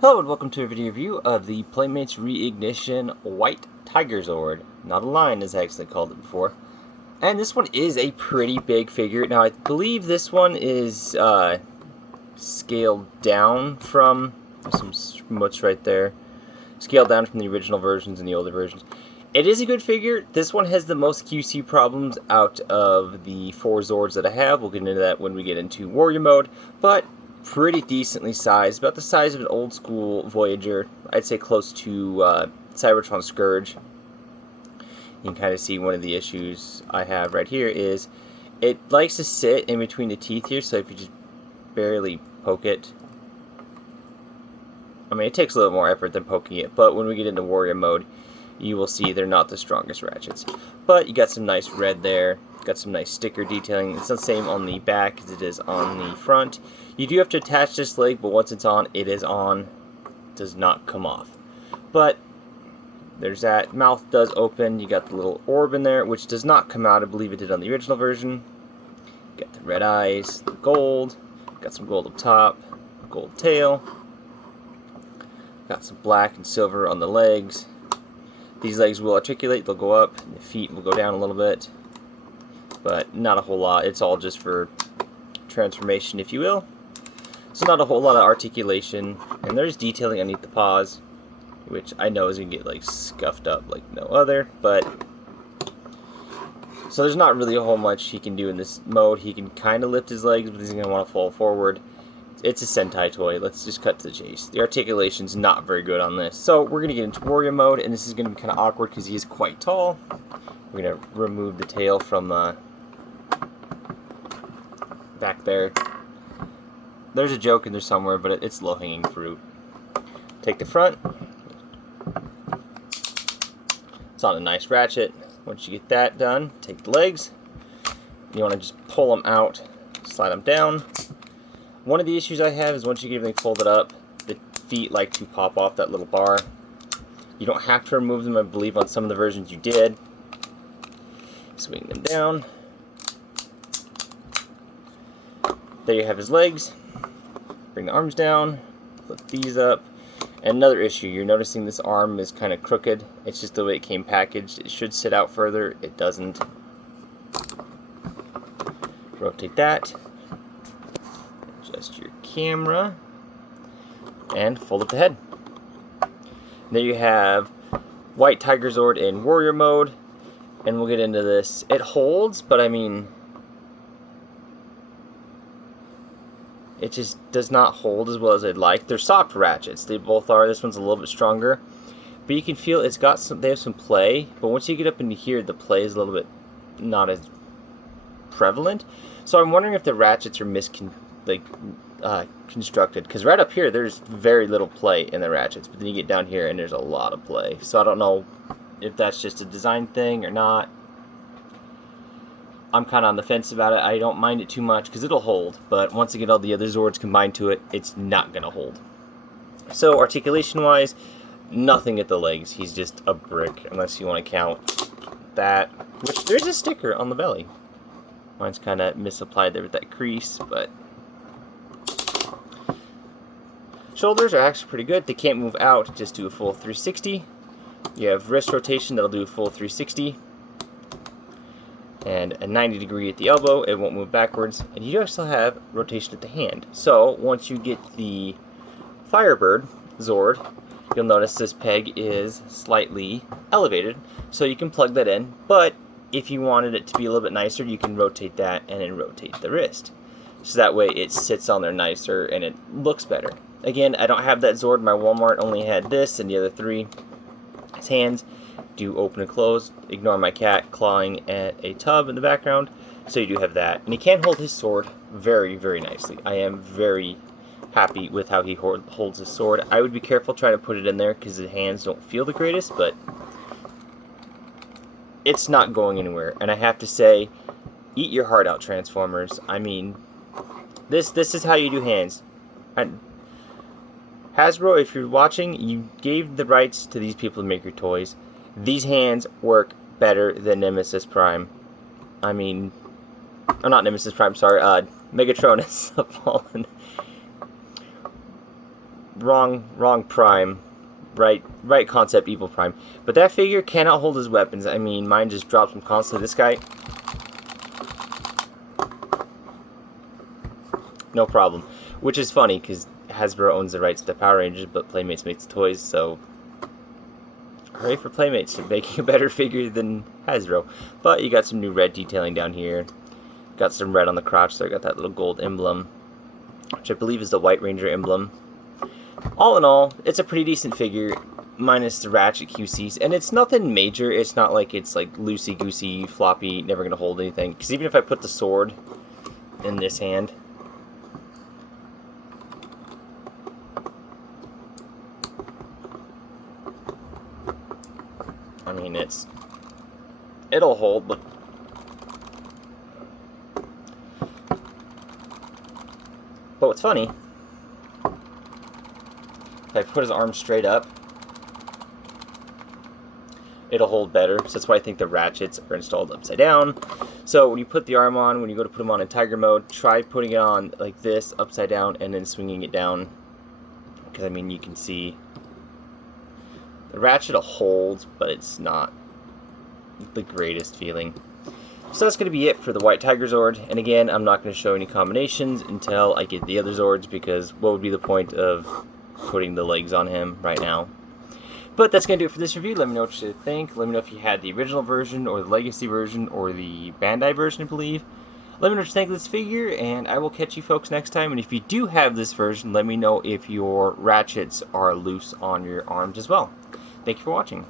Hello and welcome to a video review of the Playmates Reignition White Tiger Zord. Not a lion, as I actually called it before. And this one is a pretty big figure. Now I believe this one is scaled down from, there's some smuts right there, scaled down from the original versions and the older versions. It is a good figure. This one has the most QC problems out of the 4 Zords that I have. We'll get into that when we get into Warrior mode, but pretty decently sized, about the size of an old school Voyager. I'd say close to Cybertron Scourge. You can kind of see one of the issues I have right here is it likes to sit in between the teeth here, so if you just barely poke it, I mean, it takes a little more effort than poking it, but when we get into Warrior mode, you will see they're not the strongest ratchets. But you got some nice red there, got some nice sticker detailing. It's the same on the back as it is on the front. You do have to attach this leg, but once it's on, it is on. It does not come off. But there's that. Mouth does open. You got the little orb in there, which does not come out. I believe it did on the original version. You got the red eyes, the gold. Got some gold up top, gold tail. Got some black and silver on the legs. These legs will articulate, they'll go up, and the feet will go down a little bit, but not a whole lot. It's all just for transformation, if you will. So not a whole lot of articulation, and there's detailing underneath the paws, which I know is going to get like scuffed up like no other, but so there's not really a whole much he can do in this mode. He can kind of lift his legs, but he's going to want to fall forward. It's a Sentai toy. Let's just cut to the chase. The articulation's not very good on this. So we're going to get into Warrior mode, and this is going to be kind of awkward because he is quite tall. We're going to remove the tail from back there. There's a joke in there somewhere, but it's low-hanging fruit. Take the front. It's on a nice ratchet. Once you get that done, take the legs. You want to just pull them out, slide them down. One of the issues I have is once you get everything folded up, the feet like to pop off that little bar. You don't have to remove them, I believe on some of the versions you did. Swing them down. There you have his legs. Bring the arms down, lift these up. And another issue, you're noticing this arm is kind of crooked. It's just the way it came packaged. It should sit out further, it doesn't. Rotate that. Adjust your camera and fold up the head. There you have White Tiger Zord in Warrior mode, and we'll get into this. It holds, but I mean, it just does not hold as well as I'd like. They're soft ratchets, they both are. This one's a little bit stronger, but you can feel it's got some. They have some play, but once you get up into here, the play is a little bit not as prevalent. So I'm wondering if the ratchets are constructed, because right up here there's very little play in the ratchets, but then you get down here and there's a lot of play. So I don't know if that's just a design thing or not. I'm kind of on the fence about it. I don't mind it too much because it'll hold, but once I get all the other Zords combined to it, it's not going to hold. So articulation wise, nothing at the legs. He's just a brick, unless you want to count that, which there's a sticker on the belly. Mine's kind of misapplied there with that crease, but shoulders are actually pretty good. They can't move out, just do a full 360. You have wrist rotation, that'll do a full 360. And a 90 degree at the elbow, it won't move backwards. And you also have rotation at the hand. So once you get the Firebird Zord, you'll notice this peg is slightly elevated. So you can plug that in, but if you wanted it to be a little bit nicer, you can rotate that and then rotate the wrist. So that way it sits on there nicer and it looks better. Again, I don't have that Zord. My Walmart only had this and the other three. His hands do open and close. Ignore my cat clawing at a tub in the background. So you do have that. And he can hold his sword very, very nicely. I am very happy with how he holds his sword. I would be careful trying to put it in there because his hands don't feel the greatest, but it's not going anywhere. And I have to say, eat your heart out, Transformers. I mean, this is how you do hands. And Hasbro, if you're watching, you gave the rights to these people to make your toys. These hands work better than Nemesis Prime. I mean, or not Nemesis Prime, sorry, Megatronus the Fallen. wrong prime. Right concept, evil prime. But that figure cannot hold his weapons. I mean, mine just drops him constantly. This guy, no problem. Which is funny, because Hasbro owns the rights to the Power Rangers, but Playmates makes the toys, so hooray for Playmates for making a better figure than Hasbro. But you got some new red detailing down here. Got some red on the crotch, so I got that little gold emblem, which I believe is the White Ranger emblem. All in all, it's a pretty decent figure, minus the Ratchet QCs, and it's nothing major. It's not like it's like loosey-goosey, floppy, never going to hold anything. Because even if I put the sword in this hand, I mean, it'll hold, but what's funny, if I put his arm straight up, it'll hold better. So that's why I think the ratchets are installed upside down. So when you put the arm on, when you go to put him on in Tiger mode, try putting it on like this, upside down, and then swinging it down. Because, I mean, you can see the ratchet will hold, but it's not the greatest feeling. So that's going to be it for the White Tiger Zord. And again, I'm not going to show any combinations until I get the other Zords, because what would be the point of putting the legs on him right now? But that's going to do it for this review. Let me know what you think. Let me know if you had the original version, or the Legacy version, or the Bandai version, I believe. Let me know what you think of this figure, and I will catch you folks next time. And if you do have this version, let me know if your ratchets are loose on your arms as well. Thank you for watching.